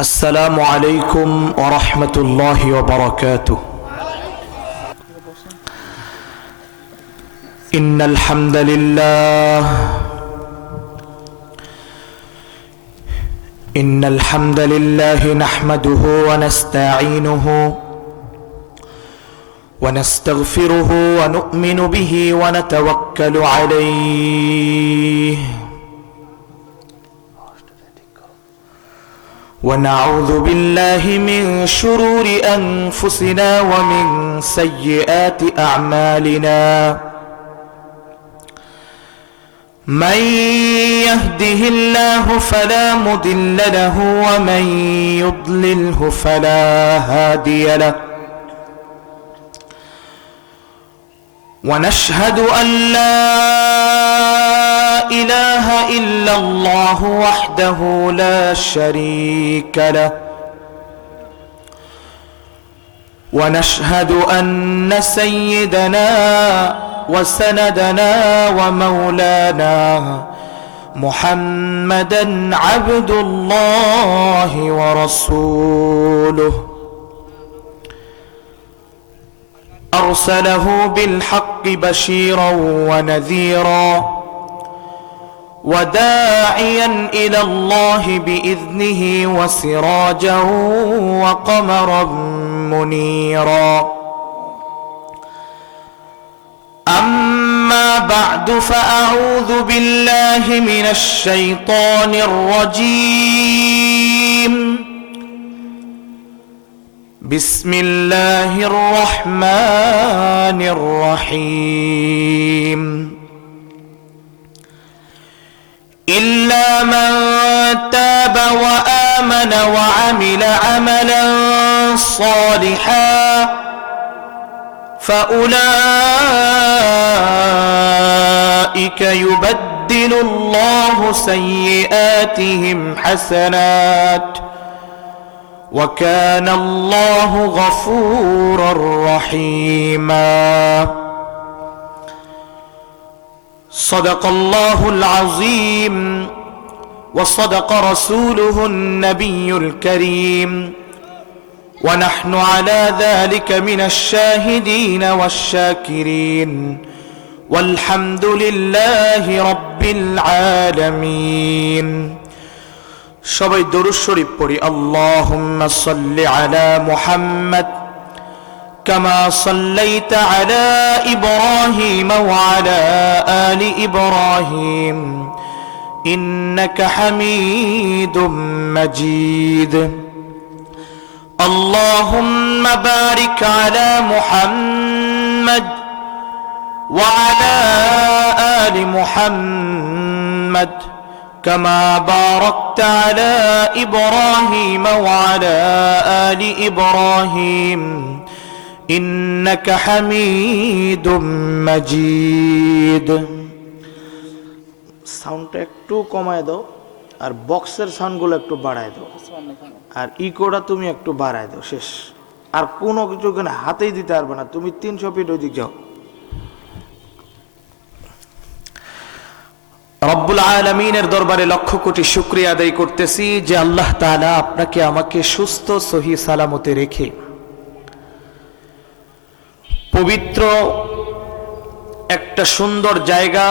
السلام عليكم ورحمة الله وبركاته. إن الحمد لله نحمده ونستعينه ونستغفره ونؤمن به ونتوكل عليه ونعوذ بالله من شرور أنفسنا ومن سيئات أعمالنا. من يهده الله فلا مضل له ومن يضلله فلا هادي له. ونشهد أن لا إله إلا الله وحده لا شريك له. ونشهد أن سيدنا وسندنا ومولانا محمدا عبد الله ورسوله أرسله بالحق بشيرا ونذيرا وداعيا إلى الله بإذنه وسراجا وقمرا منيرا. أما بعد فأعوذ بالله من الشيطان الرجيم. بسم الله الرحمن الرحيم. إلا من تاب وآمن وعمل عملا صالحا فأولئك يبدل الله سيئاتهم حسنات وكان الله غفورا رحيما. صدق الله العظيم وصدق رسوله النبي الكريم ونحن على ذلك من الشاهدين والشاكرين والحمد لله رب العالمين. সবাই দরুদ শরীফ পড়ি। আল্লাহুম্মা সাল্লি আলা মুহাম্মাদ কামা সাল্লাইতা আলা ইব্রাহিম ওয়া আলা আলি ইব্রাহিম ইন্নাকা হামিদুম মাজিদ। আল্লাহুম্মা বারিক আলা মুহাম্মাদ ওয়া আলা আলি মুহাম্মাদ كما باركت على إبراهيم وعلى آل إبراهيم إنك حميد مجيد. সাউন্ডটা একটু কমায় দাও আর বক্সের সাউন্ডগুলো একটু বাড়ায় দাও আর ইকোটা তুমি একটু বাড়ায় দাও। শেষ। আর কোনো কিছু হাতেই দিতে পারবে না, তুমি 300 ফিট ওই দিক যাও। রব্বুল আলামিনের দরবারে লক্ষ কোটি শুকরিয়া আদায় করতেছি যে আল্লাহ তাআলা আপনাকে আমাকে সুস্থ সহি সালামতে রেখে পবিত্র একটা সুন্দর জায়গা,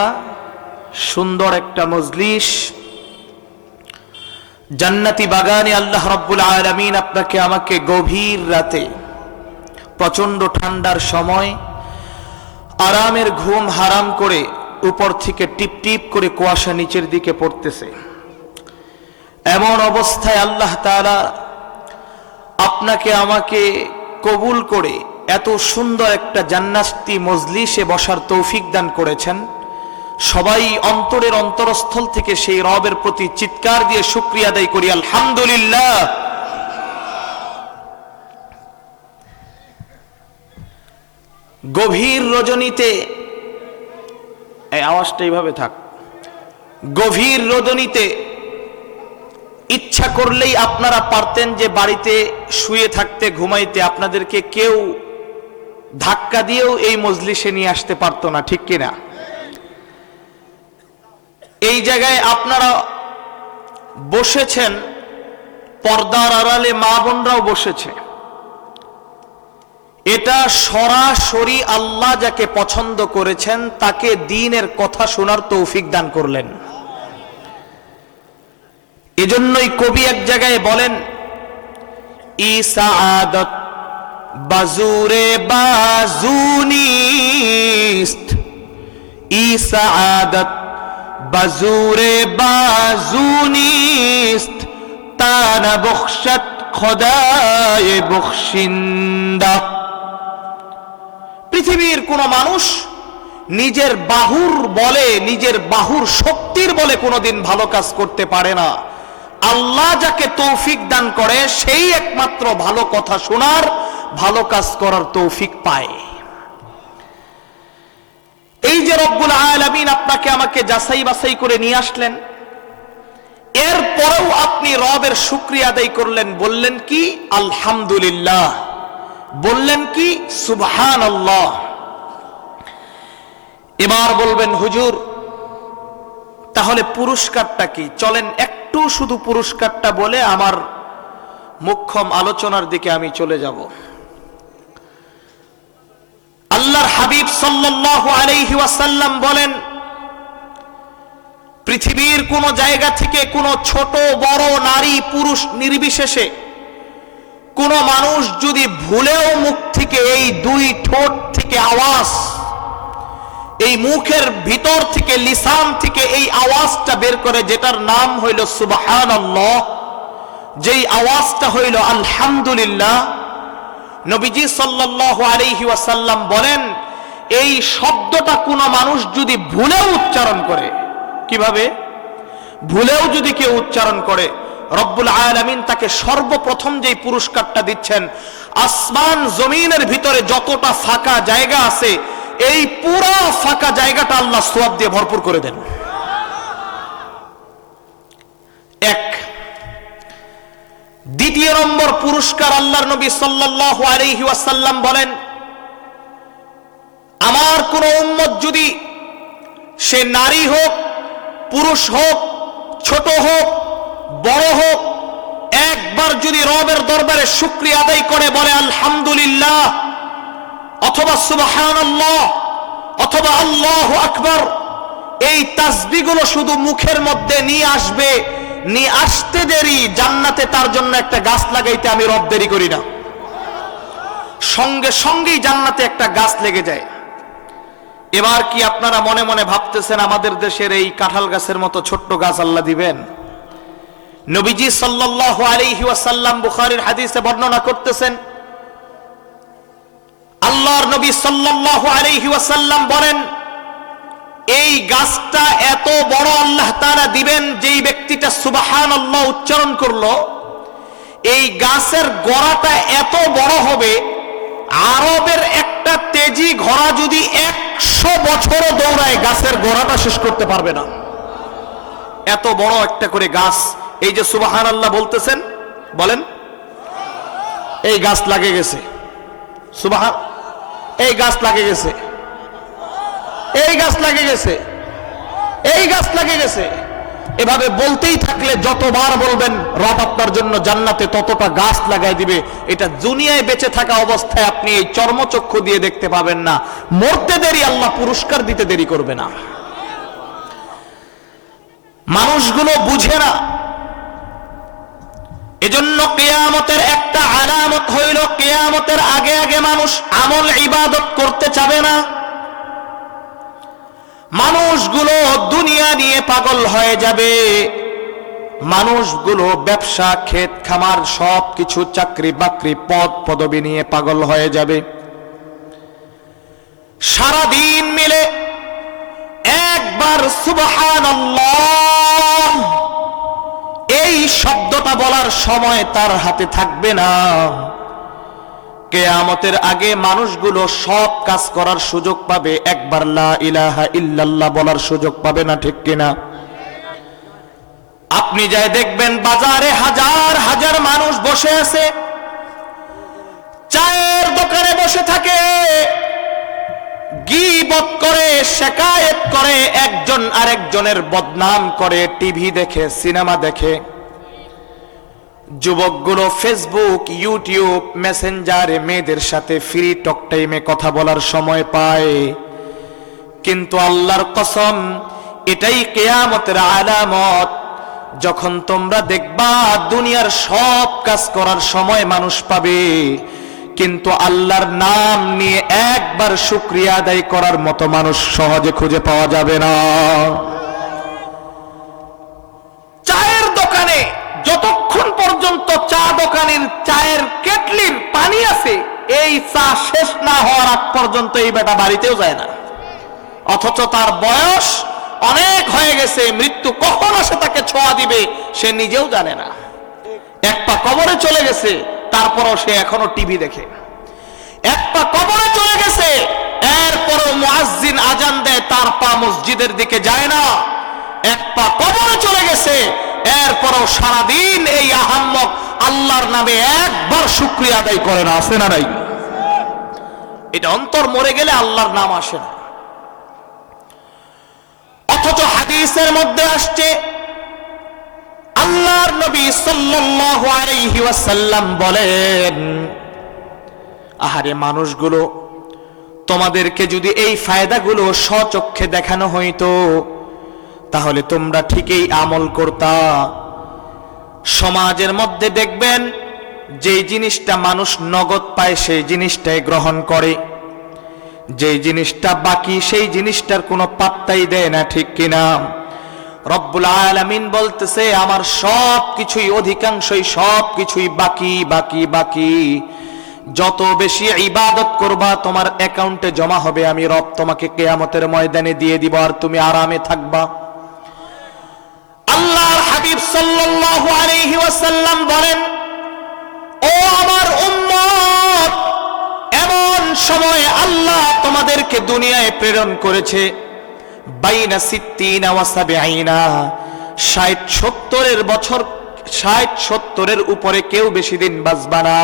সুন্দর একটা মজলিস, জান্নাতি বাগানে আল্লাহ রব্বুল আলামিন আপনাকে আমাকে গভীর রাতে প্রচন্ড ঠান্ডার সময় আরামের ঘুম হারাম করে উপর থেকে টিপ টিপ করে কুয়াশা নিচের দিকে পড়তেছে, এমন অবস্থায় আল্লাহ তাআলা আপনাকে আমাকে কবুল করে এত সুন্দর একটা জান্নাতি মজলিসে বসার তৌফিক দান করেছেন। সবাই অন্তরের অন্তরস্থল থেকে সেই রবের প্রতি চিৎকার দিয়ে শুকরিয়া আদায় করি আলহামদুলিল্লাহ। গভীর রজনীতে, এই আওয়াজটা এইভাবে থাক, গভীর রজনীতে ইচ্ছা করলেই আপনারা পারতেন যে বাড়িতে শুয়ে থাকতে, ঘুমাইতে, আপনাদেরকে কেউ ধাক্কা দিয়েও এই মজলিসে নিয়ে আসতে পারতো না, ঠিক কিনা? এই জায়গায় আপনারা বসেছেন পর্দার আড়ালে মা বোনরাও বসেছে। এটা সরাসরি আল্লাহ যাকে পছন্দ করেছেন তাকে দ্বীনের কথা শোনার তৌফিক দান করলেন। এজন্যই কবি এক জায়গায় বলেন, ই সাআদত বাজুরে বাজুনিস্ত, ই সাআদত বাজুরে বাজুনিস্ত, তানা বখশত খোদায়ে বখশিন্দা। পৃথিবীর কোন মানুষ নিজের বাহুর বলে, নিজের বাহুর শক্তির বলে কোনোদিন ভালো কাজ করতে পারে না। আল্লাহ যাকে তৌফিক দান করে সেই একমাত্র ভালো কথা শোনার, ভালো কাজ করার তৌফিক পায়। এই যে রব্বুল আলামিন আপনাকে আমাকে যাচাই বাছাই করে নিয়ে আসলেন, এরপরেও আপনি রবের শুকরিয়া আদায় করলেন। বললেন কি? আলহামদুলিল্লাহ। বললেন কি? সুবহানাল্লাহ। এবার বলবেন, হুজুর তাহলে পুরস্কারটা কি? চলেন একটু শুধু পুরস্কারটা বলে আমার মুখ্যম আলোচনার দিকে আমি চলে যাব। আল্লাহর হাবিব সাল্লাল্লাহু আলাইহি ওয়াসাল্লাম বলেন, পৃথিবীর কোন জায়গা থেকে কোন ছোট বড় নারী পুরুষ নির্বিশেষে কোন মানুষ যদি ভুলেও মুখ থেকে এই দুই ঠোঁট থেকে আওয়াজ, এই মুখের ভিতর থেকে লিসান থেকে এই আওয়াজটা বের করে, যেটার নাম হইল সুবহানাল্লাহ, যেই আওয়াজটা হইল আলহামদুলিল্লাহ, নবীজি সাল্লাল্লাহু আলাইহি ওয়াসাল্লাম বলেন, এই শব্দটা কোন মানুষ যদি ভুলেও উচ্চারণ করে, কিভাবে? ভুলেও যদি কেউ উচ্চারণ করে, রব্বুল আলামিন তাকে সর্বপ্রথম যেই পুরস্কারটা দিচ্ছেন, আসমান জমিনের ভিতরে যতটা ফাঁকা জায়গা আছে এই পুরো ফাঁকা জায়গাটা আল্লাহ সওয়াব দিয়ে ভরপুর করে দেন। এক। দ্বিতীয় নম্বর পুরস্কার, আল্লাহর নবী সাল্লাল্লাহু আলাইহি ওয়াসাল্লাম বলেন, আমার কোন উম্মত যদি সে নারী হোক, পুরুষ হোক, ছোট হোক, বড় হোক, একবার যদি রবের দরবারে শুকরিয়া আদায় করে, বলে আলহামদুলিল্লাহ অথবা সুবহানাল্লাহ অথবা আল্লাহু আকবার, এই তাসবিহগুলো শুধু মুখের মধ্যে নিয়ে আসবে, নিয়ে আসতে দেরি, জান্নাতে তার জন্য একটা গাছ লাগাইতে আমি রব দেরি করি না, সঙ্গে সঙ্গেই জান্নাতে একটা গাছ লেগে যায়। এবার কি আপনারা মনে মনে ভাবতেছেন আমাদের দেশের এই কাঁঠাল গাছের মতো ছোট্ট গাছ আল্লাহ দিবেন? নবীজি সাল্লাল্লাহু আলাইহি ওয়াসাল্লাম বুখারীর হাদিসে বর্ণনা করতেছেন, আল্লাহর নবী সাল্লাল্লাহু আলাইহি ওয়াসাল্লাম বলেন, এই গাছটা এত বড় আল্লাহ তাআলা দিবেন, যেই ব্যক্তিটা সুবহানাল্লাহ উচ্চারণ করলো, এই গাছের গোড়াটা এত বড় হবে, আরবের একটা তেজি ঘোড়া যদি 100 বছরও দৌড়ায় গাছের গোড়াটা শেষ করতে পারবে না। এত বড় একটা করে গাছ। এই যে সুবহানাল্লাহ বলতেছেন, বলেন, এই গাছ লাগে গেছে, সুবহান, এই গাছ লাগে গেছে, এই গাছ লাগে গেছে, এই গাছ লাগে গেছে। এভাবে বলতেই থাকলে যতবার বলবেন রব আপনার জন্য জান্নাতে ততটা গাছ লাগাই দিবে। এটা দুনিয়ায় বেঁচে থাকা অবস্থায় আপনি এই চর্মচক্ষু দিয়ে দেখতে পাবেন না। মরতে দেরি, আল্লাহ পুরস্কার দিতে দেরি করবে না। মানুষগুলো বুঝে না। এজন্য কিয়ামতের একটা আলামত হইল, কিয়ামতের আগে আগে মানুষ আমল ইবাদত করতে চাবে না। মানুষগুলো দুনিয়া নিয়ে পাগল হয়ে যাবে। মানুষগুলো ব্যবসা, ক্ষেত খামার, সবকিছু, চাকরি বাকরি, পদ পদবি নিয়ে পাগল হয়ে যাবে। সারাদিন মিলে একবার সুবহানাল্লাহ এই শব্দটা বলার সময় তার হাতে থাকবে না। কিয়ামতের আগে মানুষগুলো সব কাজ করার সুযোগ পাবে, একবার লা ইলাহা ইল্লাল্লাহ বলার সুযোগ পাবে না, ঠিক কিনা? আপনি যাই দেখবেন বাজারে হাজার হাজার মানুষ বসে আছে, চায়ের দোকানে বসে থাকে, গীবত করে, শিকায়েত করে, একজন আরেকজনের বদনাম করে, টিভি দেখে, সিনেমা দেখে। যুবকগুলো ফেসবুক, ইউটিউব, মেসেঞ্জারে মেয়েদের সাথে ফ্রি টক টাইমে কথা বলার সময় পায়। কিন্তু আল্লাহর কসম, এটাই কিয়ামতের আলামত। যখন তোমরা দেখবা দুনিয়ার সব কাজ করার সময় মানুষ পাবে, কিন্তু আল্লাহর নাম নিয়ে একবার শুকরিয়া আদায় করার মতো মানুষ সহজে খুঁজে পাওয়া যাবে না। চায়ের দোকানে যতক্ষণ পর্যন্ত চা দোকানের চায়ের কেটলির পানি আছে, এই চা শেষ না হওয়ার আগ পর্যন্ত এই বেটা বাড়িতেও যায় না। অথচ তার বয়স অনেক হয়ে গেছে, মৃত্যু কখন আসে তাকে ছোঁয়া দিবে সে নিজেও জানে না। এক পা কবরে চলে গেছে, তারপরও সে এখনো টিভি দেখে। এক পা কবরে চলে গেছে, এরপরও মুয়াজ্জিন আজান দেয়, তার পা মসজিদের দিকে যায় না। এক পা কবরে চলে গেছে, এরপরও সারাদিন এই আহাম্মক আল্লাহর নামে একবার শুকরিয়া আদায় করে না। আসে না নাই? এটা অন্তর মরে গেলে আল্লাহর নাম আসে না। অথচ হাদিসের মধ্যে আসছে, আল্লাহর নবী সাল্লাল্লাহু আলাইহি ওয়াসাল্লাম বলেন, আহারে মানুষগুলো, তোমাদেরকে যদি এই ফায়দাগুলো স্বচক্ষে দেখানো হইতো তাহলে তোমরা ঠিকই আমল করতা। সমাজের মধ্যে দেখবেন যেই জিনিসটা মানুষ নগদ পায় সেই জিনিসটাই গ্রহণ করে, যেই জিনিসটা বাকি সেই জিনিসটার কোনো পাত্তাই দেয় না, ঠিক কিনা? রব্বুল আলামিন বলতেছে, আমার সব কিছুই, অধিকাংশই সব কিছুই বাকি বাকি বাকি। যত বেশি ইবাদত করবা তোমার অ্যাকাউন্টে জমা হবে, আমি রব তোমাকে কিয়ামতের ময়দানে দিয়ে দিব, আর তুমি আরামে থাকবা। আল্লাহর হাবিব সাল্লাল্লাহু আলাইহি ওয়াসাল্লাম বলেন, ও আমার উম্মত, এমন সময় আল্লাহ তোমাদেরকে দুনিয়ায় প্রেরণ করেছে, বাইনা সিত্তিনা ওয়া সাবঈনা, 60-70 বছর, 60-70 উপরে কেউ বেশি দিন বাঁচবা না।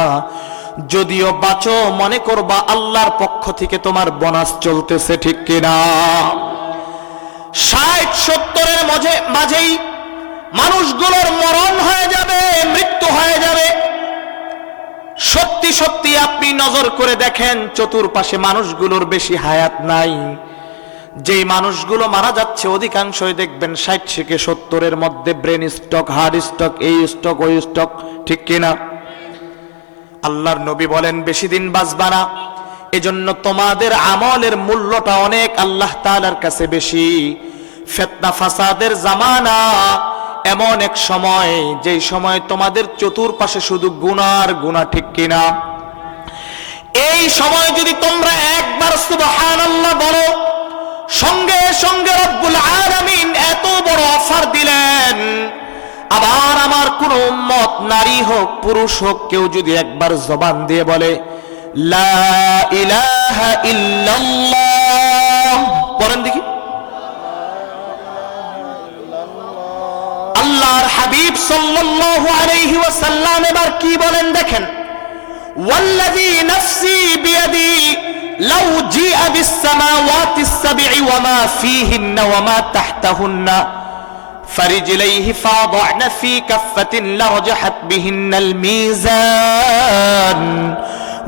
যদিও বাঁচো, মনে করবা আল্লাহর পক্ষ থেকে তোমার বোনাস চলতেছে, ঠিক কিনা? 60-70 মাঝেই মানুষগুলোর মরণ হয়ে যাবে, মৃত্যু হয়ে যাবে। সত্যি সত্যি আপনি নজর করে দেখেন, চতুর্পাশে মানুষগুলোর বেশি হায়াত নাই। যেই মানুষগুলো মারা যাচ্ছে অধিকাংশই দেখবেন 60 থেকে 70 মধ্যে ব্রেন স্ট্রোক, হার্ট স্ট্রোক, এই স্ট্রোক ওই স্ট্রোক, ঠিক কিনা? আল্লাহর নবী বলেন বেশি দিন বাঁচবা না। এজন্য তোমাদের আমলের মূল্যটা অনেক আল্লাহ তাআলার কাছে বেশি। ফিতনা ফাসাদের জামানা, এমন এক সময় যেই সময় তোমাদের চতুর্পাশে শুধু গুনার গুনাহ, ঠিক কিনা? এই সময় যদি তোমরা একবার সুবহানাল্লাহ বলো, সঙ্গে সঙ্গে রব্বুল আলামিন এত বড় অফার দিলেন। আবার আমার কোন উম্মত, নারী হোক পুরুষ হোক, কেউ যদি একবার জবান দিয়ে বলে লা ইলাহা ইল্লাল্লাহ, বলেন দেখি। আল্লাহর হাবিব সাল্লাল্লাহু আলাইহি ওয়াসাল্লাম এবার কি বলেন দেখেন, ওয়াল্লাযী নাফসি বিয়াদি লাউ জিআ বিস-সামাওয়াতিস সাবঈ ওয়া মা ফীহিন্না ওয়া মা তাহতাহুন্না فرجليه فاضعن في كفة لرجحت بهن الميزان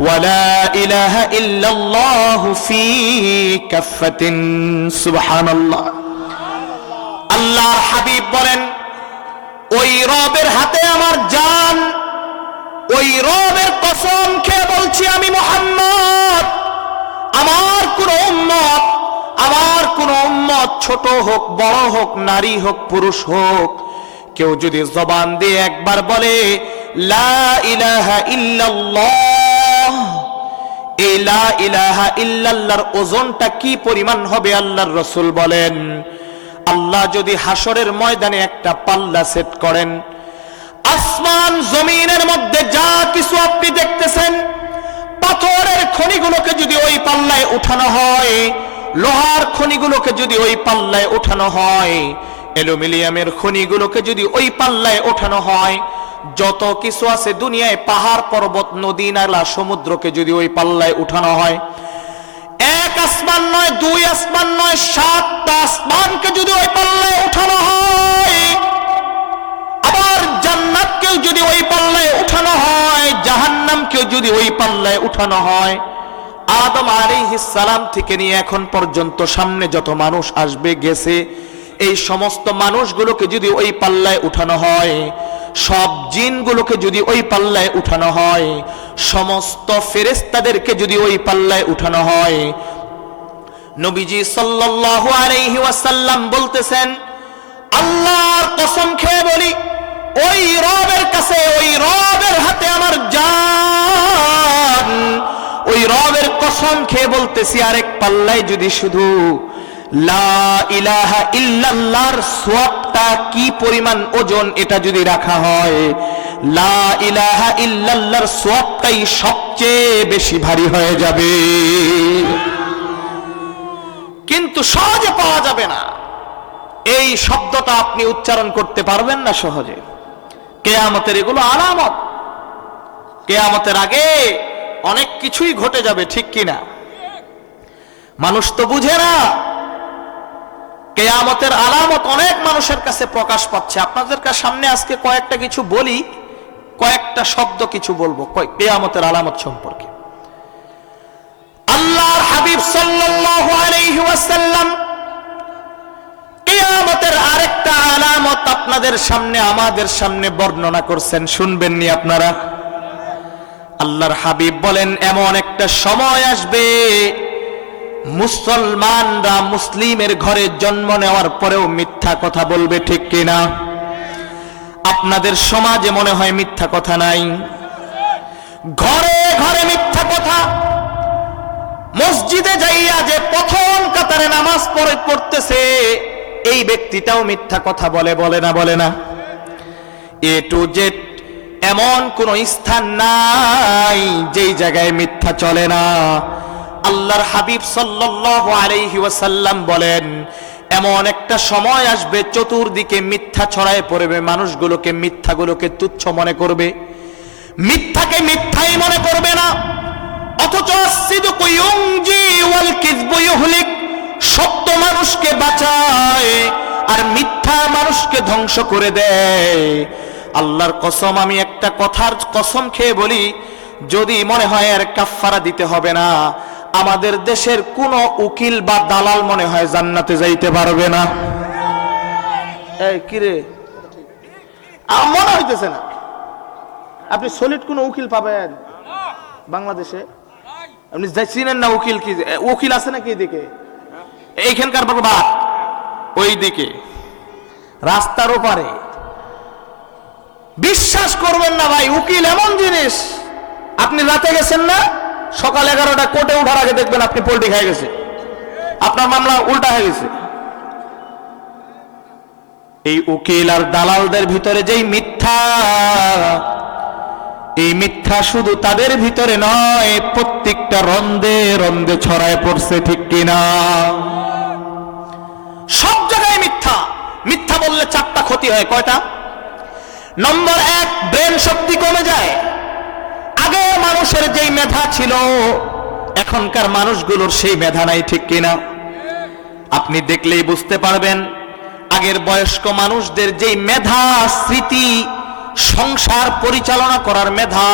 ولا إله إلا الله في كفة سبحان الله الله حبيب বলেন, ওই রবের হাতে আমার জান, ওই রবের কসম খেয়ে বলছি আমি মুহাম্মদ, আমার কোন উম্মত, আমার কোন উম্মত ছোট হোক বড় হোক, নারী হোক পুরুষ হোক, কেউ যদি জবান দিয়ে একবার বলে লা ইলাহা ইল্লাল্লাহ, এই লা ইলাহা ইল্লাল্লাহর ওজনটা কি পরিমাণ হবে আল্লাহর রাসূল বলেন, আল্লাহ যদি হাসরের ময়দানে একটা পাল্লা সেট করেন, আসমান জমিনের মধ্যে যা কিছু আপনি দেখতেছেন, পাথরের খনিগুলোকে যদি ওই পাল্লায় উঠানো হয়, লোহার খনিগুলোকে যদি ওই পাল্লায় ওঠানো হয়, অ্যালুমিনিয়ামের খনিগুলোকে যদি ওই পাল্লায় ওঠানো হয়, যত কিছু আছে দুনিয়ায়, পাহাড় পর্বত নদী নালা সমুদ্রকে যদি ওই পাল্লায় উঠানো হয়, এক আসমান নয়, দুই আসমান নয়, 7টা আসমানকে যদি ওই পাল্লায় উঠানো হয়, আবার জান্নাতকেও যদি ওই পাল্লায় মানুষকে যদি ওই পাল্লায় উঠানো হয়, আদম আলাইহিস সালাম থেকে নিয়ে এখন পর্যন্ত সামনে যত মানুষ আসবে গেছে, এই সমস্ত মানুষগুলোকে যদি ওই পাল্লায় উঠানো হয়, সব জিনগুলোকে যদি ওই পাল্লায় উঠানো হয়, সমস্ত ফেরেশতাদেরকে যদি ওই পাল্লায় উঠানো হয়, নবীজি সাল্লাল্লাহু আলাইহি ওয়াসাল্লাম বলতেছেন, আল্লাহর কসম খেয়ে বলি, ওই রবের কাছে, ওই রবের হাতে আমার জান, ওই রবের কসম খেয়ে বলতেছি, আরেক পাল্লায় যদি শুধু লা ইলাহা ইল্লাল্লাহর সওয়াবটা কি পরিমাণ ওজন এটা যদি রাখা হয়, লা ইলাহা ইল্লাল্লাহর সওয়াবটাই সবচেয়ে বেশি ভারী হয়ে যাবে। কিন্তু সহজে পাওয়া যাবে না, এই শব্দটা আপনি উচ্চারণ করতে পারবেন না সহজে। কিয়ামতের এগুলো আলামত, কিয়ামতের আগে অনেক কিছুই ঘটে যাবে, ঠিক কিনা? মানুষ তো বুঝে না। কিয়ামতের আলামত অনেক মানুষের কাছে প্রকাশ পাচ্ছে। আপনাদের সামনে আজকে কয়েকটা কিছু বলি, কয়েকটা শব্দ কিছু বলবো কিয়ামতের আলামত সম্পর্কে। আল্লাহর হাবিব সাল্লাল্লাহু আলাইহি ওয়াসাল্লাম কিয়ামতের আরেকটা আলামত আপনাদের সামনে, আমাদের সামনে বর্ণনা করছেন, শুনবেন নি আপনারা? আল্লাহর হাবিব বলেন, এমন একটা সময় আসবে মুসলমানরা মুসলিমের ঘরে জন্ম নেওয়ার পরেও মিথ্যা কথা বলবে, ঠিক কিনা? আপনাদের সমাজে মনে হয় মিথ্যা কথা নাই, ঘরে ঘরে মিথ্যা কথা। মসজিদে যাইয়া যে প্রথম কাতারে নামাজ পড়তেছে, এই ব্যক্তিটাও মিথ্যা কথা বলে, বলে না? বলে না? এ টু জেড এমন কোন স্থান নাই যেই জায়গায় মিথ্যা চলে না। আল্লাহর হাবিব সাল্লাল্লাহু আলাইহি ওয়াসাল্লাম বলেন, এমন একটা সময় আসবে চতুর্দিকে মিথ্যা ছড়ায় পড়বে, মানুষগুলোকে মিথ্যাগুলোকে তুচ্ছ মনে করবে, মিথ্যাকে মিথ্যাই মনে করবে না। অথচ সিদকু ইউনজি ওয়াল কিযবু ইউহলিক, সত্য মানুষকে বাঁচায় আর মিথ্যা মানুষকে ধ্বংস করে দেয়। আল্লাহর কসম, আমি একটা কথার কসম খেয়ে বলি, যদি মনে হয় আর কাফারা দিতে হবে না, আমাদের দেশের কোন উকিল বা দালাল মনে হয় জান্নাতে যাইতে পারবে না। এই কিরে, মনে হইতেছে না আপনি সলিড কোন উকিল পাবেন বাংলাদেশে? আপনি চিনেন না উকিল কি? উকিল আছে নাকি এদিকে? এইখানকার বাবা ওই দিকে রাস্তার ওপারে। বিশ্বাস করবেন না ভাই, উকিল এমন জিনিস, আপনি রাতে গেছেন না, সকাল 11টা কোর্টে উঠার আগে দেখবেন আপনি পোল্টি খেয়ে গেছে, আপনার মামলা উল্টা হয়ে গেছে। এই উকিল আর দালালদের ভিতরে যেই মিথ্যা, এই মিথ্যা শুধু তাদের ভিতরে নয়, প্রত্যেকটা রন্দে রন্দে ছড়ায় পড়ছে, ঠিক কিনা? সব জায়গায় মিথ্যা। মিথ্যা বললে 4টা ক্ষতি হয়। কয়টা? নম্বর 1, ব্রেন শক্তি কমে যায়। আগে মানুষের যেই মেধা ছিল, এখনকার মানুষগুলোর সেই মেধা নাই, ঠিক কিনা? আপনি দেখলেই বুঝতে পারবেন, আগের বয়স্ক মানুষদের যেই মেধা, স্মৃতি, সংসার পরিচালনা করার মেধা,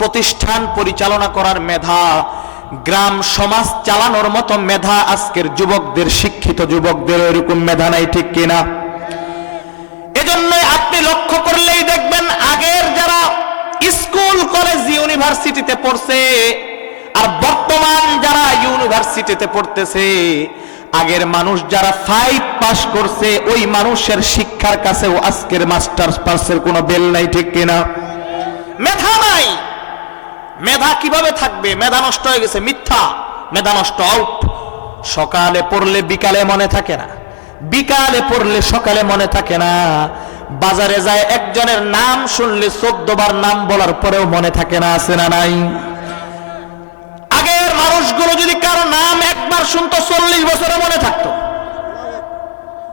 প্রতিষ্ঠান পরিচালনা করার মেধা, গ্রাম সমাজ চালানোর মতো মেধা আজকের যুবকদের, শিক্ষিত যুবকদের এরকম মেধা নাই, ঠিক কিনা? এজন্যই আপনি লক্ষ্য করলেই দেখবেন, আগের যারা স্কুল কলেজ ইউনিভার্সিটিতে পড়ছে আর বর্তমান যারা ইউনিভার্সিটিতে পড়তেছে, আগের মানুষ যারা 5 পাস করছে, ওই মানুষের শিক্ষার কাছেও আজকের মাস্টার্স পাসের কোনো বেল নাই, ঠিক কিনা? মেধা নাই। মেধা কিভাবে থাকবে? মেধা নষ্ট হয়ে গেছে, মিথ্যা, মেধা নষ্ট, আউট। সকালে পড়লে বিকালে মনে থাকে না, বিকালে পড়লে সকালে মনে থাকে না। বাজারে যায় একজনের নাম শুনলে 14 বার নাম বলার পরেও মনে থাকে না, আছে না নাই? আগের মানুষগুলো যদি কারো নাম একবার শুনতো 40 বছরে মনে থাকতো,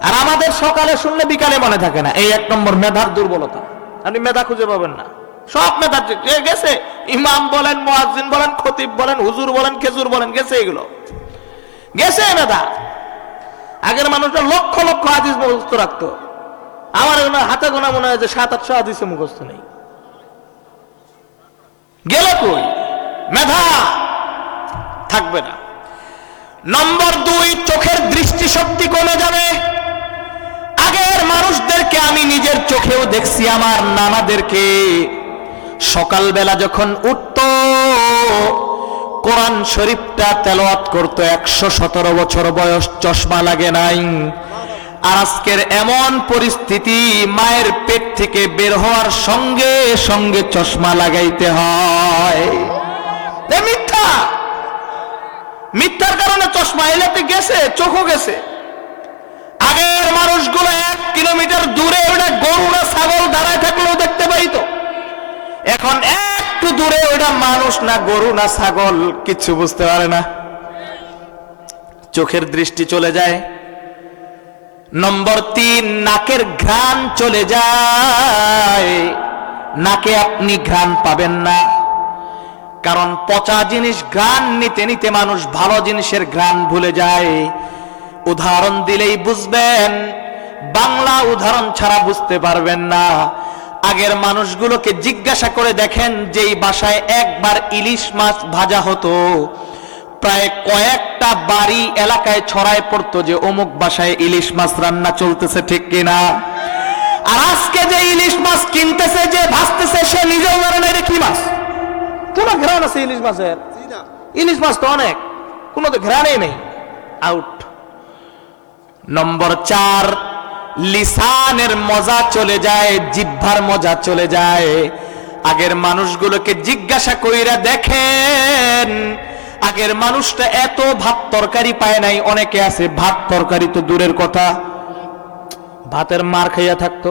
আর আমাদের সকালে শুনলে বিকালে মনে থাকে না। এই 1 নম্বর মেধার দুর্বলতা। আপনি মেধা খুঁজে পাবেন না, সব মেধা গেছে। ইমাম বলেন, মুয়াজ্জিন বলেন, খতিব বলেন, হুজুর বলেন, খেজুর বলেন, গেছে, এগুলো গেছে মেধা। আগের মানুষরা লক্ষ লক্ষ হাদিস মুখস্থ রাখতো, আমার হাতে গোনা মনে হয় যে 700-800 হাদিসে মুখস্থ নেই। গেল কই? মেধা থাকবে না। নম্বর 2, চোখের দৃষ্টিশক্তি কমে যাবে। আগের মানুষদেরকে আমি নিজের চোখেও দেখছি, আমার নানাদেরকে সকালবেলা যখন উঠত কোরআন শরীফটা তেলাওয়াত করত, 117 বছর বয়স, চশমা লাগে নাই। আর আজকের এমন পরিস্থিতি, মায়ের পেট থেকে বের হওয়ার সঙ্গে সঙ্গে চশমা লাগাইতে হয়। মিথ্যা, মিথ্যার কারণে চশমা এলাতে গেছে, চোখও গেছে। আগের মানুষগুলো 1 কিলোমিটার দূরে ওটা গরু না ছাগল দাঁড়ায় থাকলেও দেখতে পাইতো। এখন একটু দূরে ওটা মানুষ না গরু না ছাগল কিচ্ছু বুঝতে পারে না, চোখের দৃষ্টি চলে যায়। নম্বর 3, নাকের ঘ্রাণ চলে যায়। নাকে আপনি ঘ্রাণ পাবেন না, কারণ পচা জিনিস ঘ্রাণ নিতে নিতে মানুষ ভালো জিনিসের ঘ্রাণ ভুলে যায়। উদাহরণ দিলেই বুঝবেন, বাংলা উদাহরণ ছাড়া বুঝতে পারবেন না। আগের মানুষগুলোকে জিজ্ঞাসা করে দেখেন, যেই বাসায় একবার ইলিশ মাছ ভাজা হতো, প্রায় কয়েকটা বাড়ি এলাকায় ছড়ায় পড়তো যে অমুক বাসায় ইলিশ মাছ রান্না চলতেছে, ঠিক কিনা? আর আজকে যে ইলিশ মাছ কিনতেছে, যে ভাজতেছে, সে নিজেও জানে না এটা কি মাছ। কোনো ঘ্রাণ আছে ইলিশ মাছের? ইলিশ মাছ তো অনেক, কোনো তো ঘ্রাণই নেই, আউট। নম্বর 4, লিসানের মজা চলে যায়, জিহ্বার মজা চলে যায়। আগের মানুষগুলোকে জিজ্ঞাসা কইরা দেখেন, আগের মানুষটা এত ভাত তরকারি পায় নাই। অনেকে আছে ভাত তরকারি তো দূরের কথা, ভাতের মার খাইয়া থাকতো,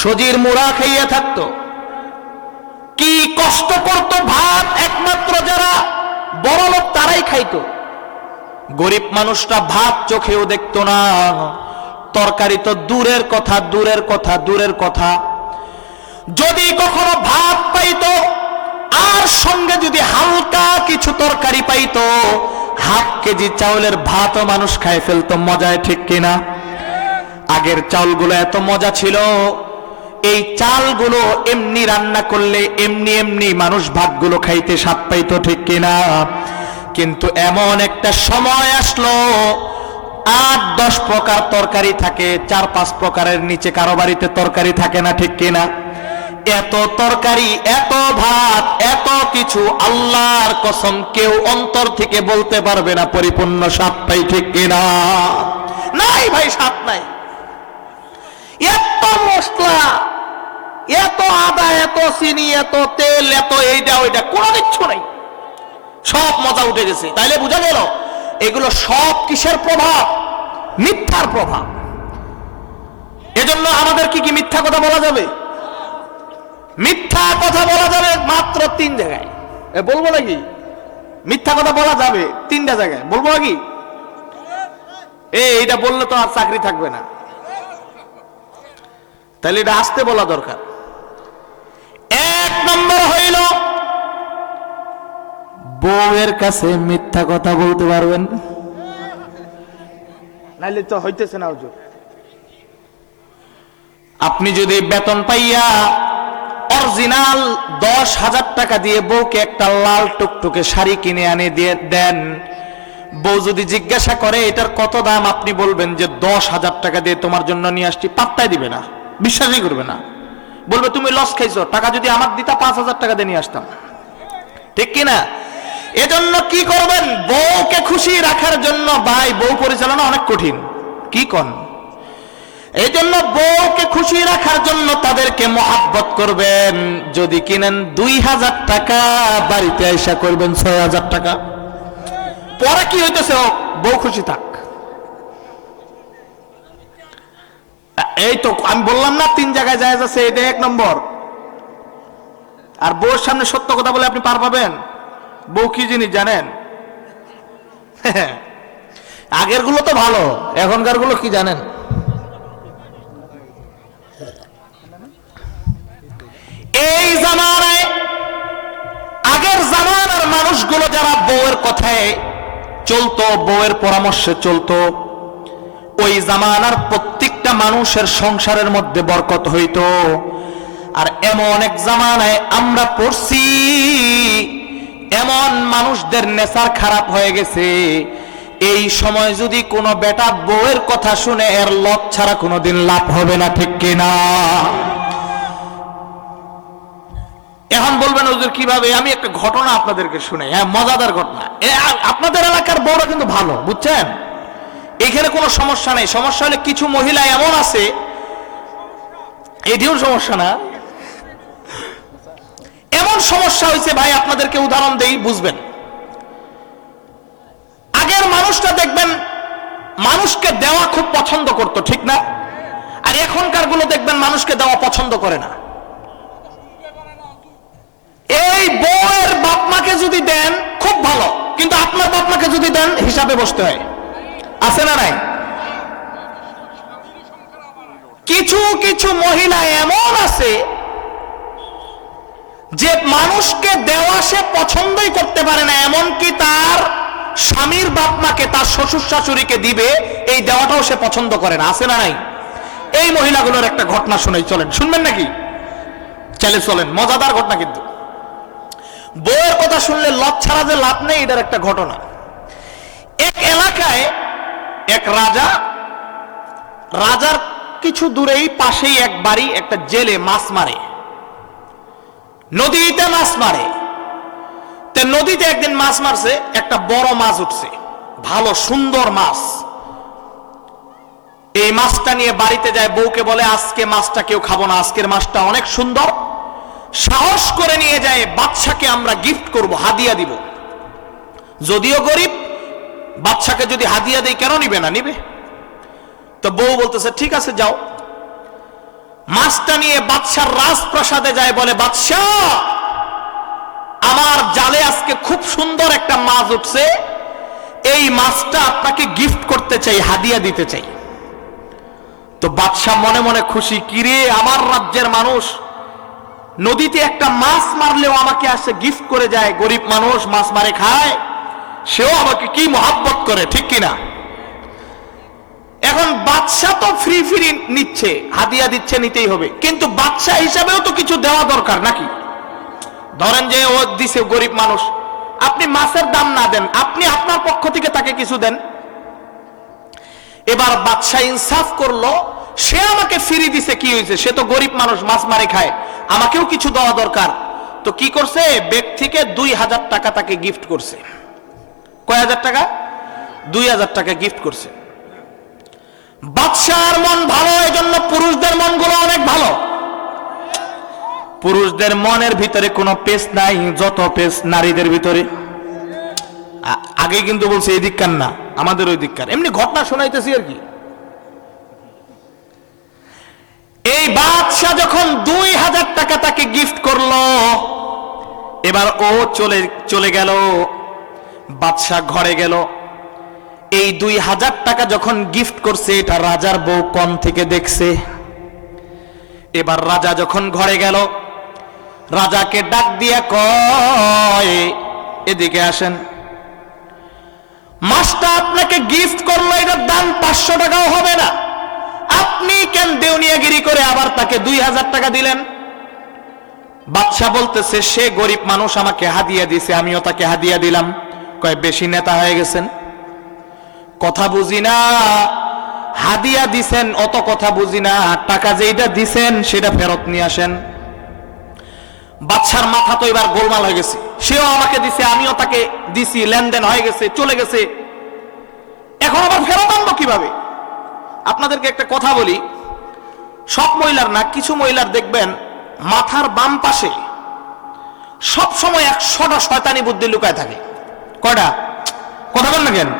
সজির মুড়া খাইয়া থাকতো। কি কষ্ট করতো, ভাত একমাত্র যারা বড় লোক তারাই খাইতো। গরিব মানুষটা ভাত চোখেও দেখতো না, তরকারি তো দূরের কথা, দূরের কথা, দূরের কথা। যদি কখনো ভাত পাইতো আর সঙ্গে যদি হালকা কিছু তরকারি পাইতো, ½ কেজি চাউলের ভাতও মানুষ খায় ফেলতো মজায়, ঠিক কিনা? আগের চাউলগুলো এত মজা ছিল, এই চালগুলো এমনি রান্না করলে এমনি এমনি মানুষ ভাতগুলো খাইতে স্বাদ পাইতো, ঠিক কিনা? কিন্তু এমন একটা সময় আসলো, 8-10 প্রকার তরকারি থাকে, 4-5 প্রকারের নিচে কারো বাড়িতে তরকারি থাকে না, ঠিক কিনা? এত তরকারি, এত ভাত, এত কিছু, আল্লাহর কসম কেউ অন্তর থেকে বলতে পারবে না পরিপূর্ণ স্বাদ পাই, ঠিক কিনা? নাই ভাই, স্বাদ নাই। এত মশলা, এত আদা, এত চিনি, এত তেল, এত এইটা ওইটা, কোনো কিচ্ছু নাই, সব মজা উঠে গেছে। তাইলে বোঝা গেল এগুলো সব কিসের প্রভাব? মিথ্যার প্রভাব। এজন্য আমাদের কি মিথ্যা কথা বলা যাবে? মিথ্যা কথা বলা যাবে মাত্র 3 জায়গায়। বলবো নাকি? মিথ্যা কথা বলা যাবে 3টা জায়গায়, বলবো নাকি? এইটা বললে তো আর চাকরি থাকবে না, তাহলে এটা আসতে বলা দরকার। 1 নম্বর হইল, বউয়ের কাছে মিথ্যা কথা বলতে পারবেন, নাইলে তো হইতেছে না হুজুর। আপনি যদি বেতন পাইয়া অরিজিনাল 10,000 টাকা দিয়ে বউকে একটা লাল টুকটুকে শাড়ি কিনে আনে দিয়ে দেন, বউ যদি জিজ্ঞাসা করে এটার কত দাম, আপনি বলবেন যে 10,000 টাকা দিয়ে তোমার জন্য নিয়ে আসছি, পাত্তাই দিবে না, বিশ্বাসই করবে না, বলবে তুমি লস খাইছো, টাকা যদি আমার দিতা 5,000 টাকা দিয়ে নিয়ে আসতাম, ঠিক কিনা? এজন্য কি করবেন? বউকে খুশি রাখার জন্য, ভাই বউ পরিচালনা অনেক কঠিন, কি কন? এই জন্য বউকে খুশি রাখার জন্য তাদেরকে মহাব্বত করবেন। যদি কিনেন 2,000 টাকা, বাড়িতে আইসা করবেন 6,000 টাকা। পরে কি হইতেছে? বউ খুশি থাক। এই তো আমি বললাম না 3 জায়গায় জায়েজ আছে, এটা 1 নম্বর। আর বউর সামনে সত্য কথা বলে আপনি পার পাবেন? বউ কি জিনিস জানেন? আগের গুলো তো ভালো, এখনকার গুলো কি জানেন? এই জামানায়, আগের জামানার মানুষগুলো যারা বউয়ের কথায় চলতো, বউয়ের পরামর্শে চলতো, ওই জামানার প্রত্যেকটা মানুষের সংসারের মধ্যে বরকত হইতো। আর এমন এক জামানায় আমরা পড়ছি, এমন মানুষদের নেশার খারাপ হয়ে গেছে, এই সময় যদি কোনো বেটা বউয়ের কথা শুনে এর লজ্জা ছাড়া কোনোদিন লাভ হবে না, ঠিক কিনা? এখন বলবেন হুজুর কিভাবে? আমি একটা ঘটনা আপনাদেরকে শুনে, হ্যাঁ মজাদার ঘটনা। আপনাদের এলাকার বউরা কিন্তু ভালো, বুঝছেন? এখানে কোনো সমস্যা নেই। সমস্যা হলে কিছু মহিলা এমন আছে, এটিও সমস্যা না, এমন সমস্যা হয়েছে ভাই, আপনাদেরকে উদাহরণ দেই বুঝবেন। আগের মানুষটা দেখবেন মানুষকে দেওয়া খুব পছন্দ করত, ঠিক না? আর এখনকার গুলো দেখবেন মানুষকে দেওয়া পছন্দ করে না। এই বউয়ের বাপ মাকে যদি দেন খুব ভালো, কিন্তু আপনার বাপ মাকে যদি দেন হিসাবে বসতে হয়, আছে না নাই? কিছু কিছু মহিলা এমন আছে যে মানুষকে দেওয়া সে পছন্দই করতে পারে না, এমনকি তার স্বামীর বাপ মাকে, তার শ্বশুর শাশুড়িকে দিবে এই দেওয়াটাও সে পছন্দ করে না, আছে না নাই? এই মহিলাগুলোর একটা ঘটনা শুনেই, চলেন শুনবেন নাকি? চলে চলেন, মজাদার ঘটনা। কিন্তু বউয়ের কথা শুনলে লজ্জা ছাড়া যে লাভ নেই, এটার একটা ঘটনা। এক এলাকায় এক রাজার কিছু দূরেই পাশেই এক বাড়ি, একটা জেলে মাছ মারে, নদীতে মাছ মারে। তে নদীতে একদিন মাছ মারছে, একটা বড় মাছ উঠছে, ভালো সুন্দর মাছ। এই মাছটা নিয়ে বাড়িতে যায়, বউকে বলে আজকে মাছটা কেউ খাবো না, আজকের মাছটা অনেক সুন্দর। সাহস করে নিয়ে যায়, বাদশাকে আমরা গিফট করব, হাদিয়া দিব। যদিও গরিব, বাদশাকে যদি হাদিয়া দেই কেন নিবে না? নিবে। তো বউ বলতেছে ঠিক আছে যাও। মাছটা নিয়ে বাদশার রাজপ্রাসাদে যায়, বলে বাদশাহ আমার জালে আজকে খুব সুন্দর একটা মাছ উঠছে, এই মাছটা আপনাকে গিফট করতে চাই, হাদিয়া দিতে চাই। তো বাদশাহ মনে মনে খুশি, কিরে আমার রাজ্যের মানুষ নদীতে একটা মাছ মারলেও আমাকে আসে গিফট করে যায়, গরিব মানুষ মাছ মারে খায়, সেও আমাকে কি মহাব্বত করে, ঠিক কিনা? এখন বাদশাহ তো ফ্রি ফ্রি নিচ্ছে, হাদিয়া দিচ্ছে, নিতেই হবে, কিন্তু বাদশাহ হিসাবেও তো কিছু দেওয়া দরকার নাকি? ধরেন যে ও দিছে, গরিব মানুষ, আপনি মাছের দাম না দেন, আপনি আপনার পক্ষ থেকে তাকে কিছু দেন। এবার বাদশাহ ইনসাফ করলো, সে আমাকে ফ্রি দিছে, কি হয়েছে? সে তো গরিব মানুষ, মাছ মারে খায়, আমাকেও কিছু দেওয়া দরকার। তো কি করছে? ব্যাগ থেকে 2000 টাকা তাকে গিফট করছে। কয় হাজার টাকা? 2000 টাকা গিফট করছে। বাদশার মন ভালো, এই জন্য পুরুষদের মনগুলো অনেক ভালো। পুরুষদের মনের ভিতরে কোনো পেশ নাই, যত পেশ নারীদের ভিতরে। আগে কিন্তু বলছে এই দিককার না, আমাদের ওই দিককার, এমনি ঘটনা শোনাইতেছি আর কি। এই বাদশা যখন 2000 টাকা তাকে গিফট করলো, এবার ও চলে গেল, বাদশা ঘরে গেল। এই 2000 টাকা যখন গিফট করছে, এটা রাজার বউ কোণ থেকে দেখছে। এবার রাজা যখন ঘরে গেল, রাজাকে ডাক দিয়া কয় এদিকে আসেন, মাছটা আপনাকে গিফট করলো, এটার দাম 500 টাকাও হবে না, আপনি কেন দেউনিয়াগিরি করে আবার তাকে 2000 টাকা দিলেন? বাদশা বলতেছে সে গরিব মানুষ, আমাকে হাদিয়া দিছে, আমিও তাকে হাদিয়া দিলাম। কয় বেশি নেতা হয়ে গেছেন, কথা বুঝি না, হাদিয়া দিছেন অত কথা বুঝি না, টাকা যেটা দিছেন সেটা ফেরত নিয়ে আসেন। বাদশার মাথা তো এবার গোলমাল হয়ে গেছে, সেও আমাকে দিছে, আমিও তাকে দিছি, লেনদেন হয়ে গেছে, চলে গেছে, এখন আবার ফেরত আনবো কিভাবে? আপনাদেরকে একটা কথা বলি, সব মহিলার না, কিছু মহিলার দেখবেন মাথার বাম পাশে সব সময় 100টা শয়তানি বুদ্ধি লুকায় থাকে। কয়টা? কথা বল না কেন?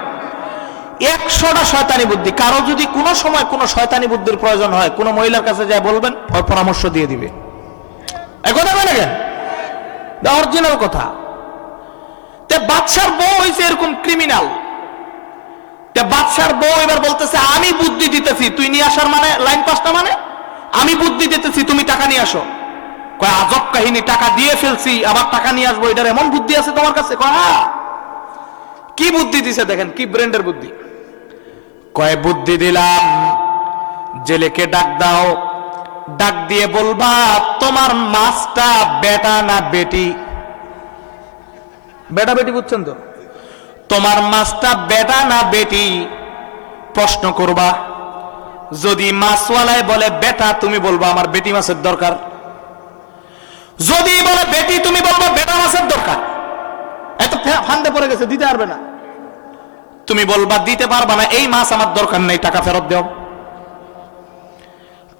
100টা শয়তানি বুদ্ধি। কারো যদি কোনো সময় কোনো শয়তানি বুদ্ধির প্রয়োজন হয়, কোনো মহিলার কাছে যায় বলবেন, ওর পরামর্শ দিয়ে দিবে। এই কথা বলে কেন? অরিজিনাল কথা। তে বাদশার বউ হইছে এরকম ক্রিমিনাল। তে বাদশার বউ এবার বলতেছে আমি বুদ্ধি দিতেছি, তুই নিয়ে আসার মানে লাইন পাসটা, মানে আমি বুদ্ধি দিতেছি, তুমি টাকা নিয়ে আসো। কয় আজব কাহিনী, টাকা দিয়ে ফেলছি আবার টাকা নিয়ে আসবো, এটার এমন বুদ্ধি আছে তোমার কাছে? কয় হ্যাঁ। কি বুদ্ধি দিছে দেখেন, কি ব্র্যান্ডের বুদ্ধি। কয় বুদ্ধি দিলাম, জেলেকে ডাক দাও, ডাক দিয়ে বলবা, তোমার মাছটা বেটা না বেটি? বেটা বেটি বুঝছেন তো? তোমার মাছটা বেটা না বেটি প্রশ্ন করবা। যদি মাছওয়ালায় বলে বেটা, তুমি বলবা আমার বেটি মাছের দরকার। যদি বলে বেটি, তুমি বলবা বেটা মাছের দরকার। এত ফান্দে পড়ে গেছে, দিতে পারবে না। তুমি বলবা দিতে পারবা না, এই মাছ আমার দরকার নেই, টাকা ফেরত দাও।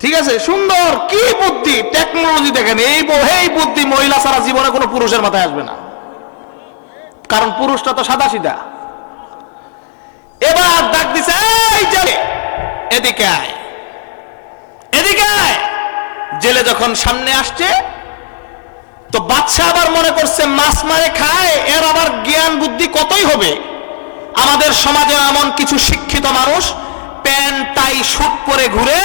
ঠিক আছে, সুন্দর, কি বুদ্ধি, টেকনোলজি দেখেন। এই বুদ্ধি মহিলা ছাড়া জীবনে কোনো পুরুষের মাথায় আসবে না, কারণ পুরুষটা তো সাদা সিধা। এবার ডাক দিছে, এই জেলে এদিকে আয়, এদিকে আয়। জেলে যখন সামনে আসছে, তো বাদশা আবার মনে করছে মাছ মারে খায়, এর আবার জ্ঞান বুদ্ধি কতই হবে। আমাদের সমাজে এমন কিছু শিক্ষিত মানুষ প্যান্ট টাই শুট পরে ঘুরে,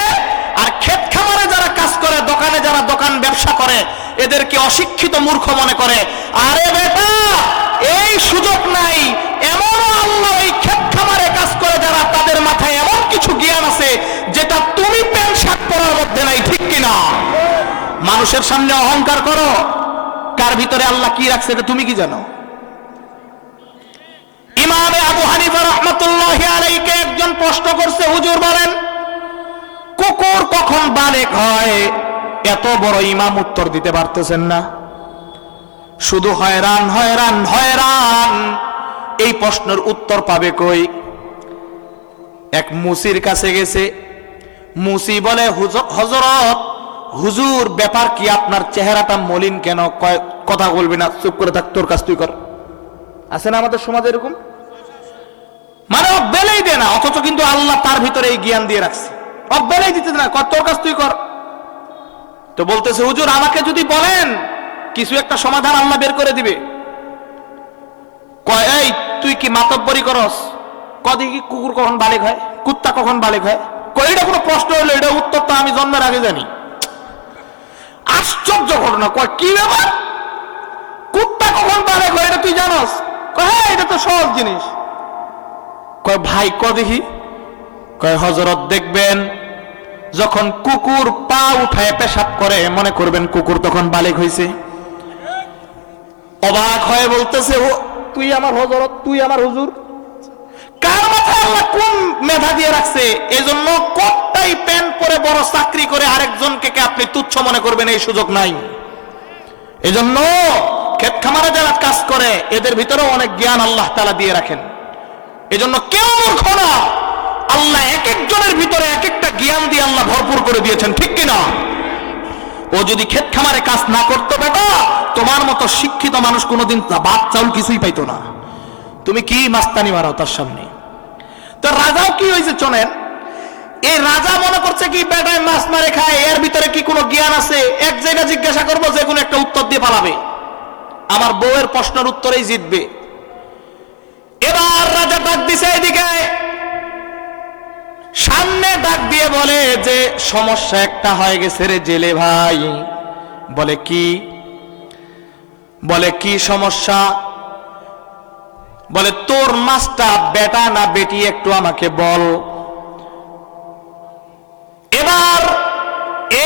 আর ক্ষেত খামারে যারা কাজ করে, দোকানে যারা দোকান ব্যবসা করে, এদেরকে অশিক্ষিত মূর্খ মনে করে। আরে বেটা, এই সুযোগ নাই। এমন আল্লাহ এই ক্ষেত খামারে কাজ করে যারা, তাদের মাথায় এমন কিছু জ্ঞান আছে যেটা তুমি প্যান্ট শার্ট পরার মধ্যে নাই, ঠিক কিনা? মানুষের সামনে অহংকার করো, কার ভিতরে আল্লাহ কি রাখছে এটা তুমি কি জানো? ইমামে আবু হানিফা রাহমাতুল্লাহি আলাইহিকে একজন প্রশ্ন করছে, হুজুর বলেন কুকুর কখন বালেগ হয়? এত বড় ইমাম উত্তর দিতে পারতেছেন না, শুধু হয়রান হয়রান হয়রান। এই প্রশ্নের উত্তর পাবে কই? এক মুসির কাছে গেছে। মুসি বলে, হযরত হুজুর ব্যাপার কি, আপনার চেহারাটা মলিন কেন? কথা বলবি না, চুপ করে থাক, তোর কাজ তুই কর। আছে না আমাদের সমাজে এরকম? মানে বেলেই দে না, অথচ কিন্তু আল্লাহ তার ভিতরে এই জ্ঞান দিয়ে রাখছে। বেলেই দিতে না, তোর কাজ তুই কর। তো বলতেছে, হুজুর আমাকে যদি বলেন কিছু একটা সমাধান, আল্লাহ বের করে দিবে। কয়, এই তুই কি মাতব্বরি করস? দেখি কুকুর কখন বালেগ হয়, কুত্তা কখন বালেগ হয়? কয় এটা কোনো প্রশ্ন হলো? এটা উত্তর তো আমি জন্মের আগে জানি। আশ্চর্য ঘটনা। কয় কি ব্যাপার, কুত্তা কখন বালেগ হয় এটা তুই জানোস? কয় হ্যাঁ, এটা তো সহজ জিনিস। কয় ভাই দেখি। কয় হযরত দেখবেন, যখন কুকুর পা উঠায় পেশাব করে, মনে করবেন কুকুর তখন বালেগ হয়েছে। অবাক হয়ে বলতেছে, ও তুই আমার হযরত, তুই আমার হুজুর। কার মাথায় আল্লাহ কোন মেধা দিয়ে রাখছে? এজন্য কোটটাই প্যান্ট পরে বড় চাকরি করে আরেকজনকে আপনি তুচ্ছ মনে করবেন, এই সুযোগ নাই। এজন্য ক্ষেত খামারে যারা কাজ করে, এদের ভিতরেও অনেক জ্ঞান আল্লাহ তাআলা দিয়ে রাখেন। এজন্য কেউ মূর্খ না। আল্লাহ এক একজনের ভিতরে এক একটা জ্ঞান দিয়ে আল্লাহ ভরপুর করে দিয়েছেন, ঠিক কিনা? ও যদি ক্ষেত খামারে কাজ না করতো বেটা, তোমার মতো শিক্ষিত মানুষ কোনোদিন ভাত চাউল কিছুই পাইতো না। তুমি কি মাস্তানি মারাও তার সামনে? তো রাজাও কি হয়েছে শোনেন, এই রাজা মনে করছে কি বেটায় মাছ মারে খায়, এর ভিতরে কি কোনো জ্ঞান আছে? এক জায়গায় জিজ্ঞাসা করবো, যে কোনো একটা উত্তর দিয়ে পালাবে, আমার বউয়ের প্রশ্নের উত্তরেই জিতবে। এবার রাজা ডাক দিছে, এদিকে সামনে ডাক দিয়ে বলে যে সমস্যা একটা হয়ে গেছে রে জেলে ভাই। বলে কি? বলে কি সমস্যা? বলে তোর মাছটা বেটা না বেটি, একটু আমাকে বল। এবার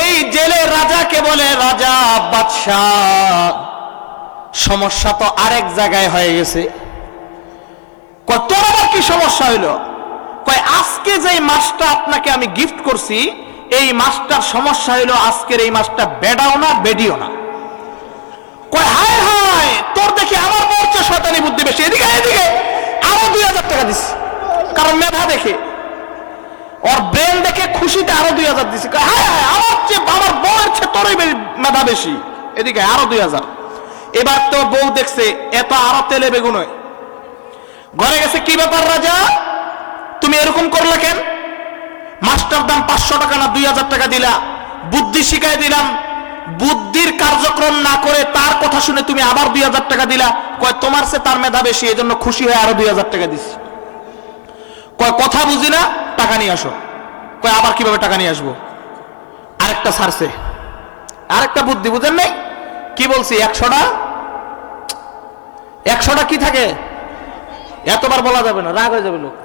এই জেলে রাজাকে বলে, রাজা বাদশাহ সমস্যা তো আরেক জায়গায় হয়ে গেছে। কয় তোর আবার কি সমস্যা হইলো? কয় আজকে যে মাছটা আপনাকে আমি গিফট করছি, এই মাছটার সমস্যা হইলো আজকের এই মাছটা বেডাও না বেডিও না। কয় হায় হায়, তোর দেখি আমার বউর শয়তানি বুদ্ধি বেশি। এদিকে এদিকে আরো 2000 টাকা দিস, কারণ মেধা দেখে, ওর ব্রেন দেখে খুশিতে আরো 2000 দিছি। হায় হায়, আমার বউয়ের চেয়ে তোরই মেধা বেশি, এদিকে আরো 2000। এবার তো বউ দেখছে এত আরো তেলে বেগুন হয়, ঘরে গেছে, কি ব্যাপার রাজা, তুমি এরকম করলে কেন? মাস্টার দাম 500 টাকা না 2000 টাকা দিলা, বুদ্ধি শিখাই দিলাম, বুদ্ধির কার্যক্রম না করে তার কথা শুনে তুমি আবার 2000 টাকা দিলা। কয় তোমার চেয়ে তার মেধা বেশি, এজন্য খুশি হয়ে আরো 2000 টাকা দিছি। কয় কথা বুঝি না, টাকা নিয়ে আসো। কয় আবার কিভাবে টাকা নিয়ে আসবো? আরেকটা ছাড়ছে, আরেকটা বুদ্ধি বুঝেন নাই? কি বলছি? 100টা কি থাকে? এতবার বলা যাবে না, রাগ হয়ে যাবে লোক।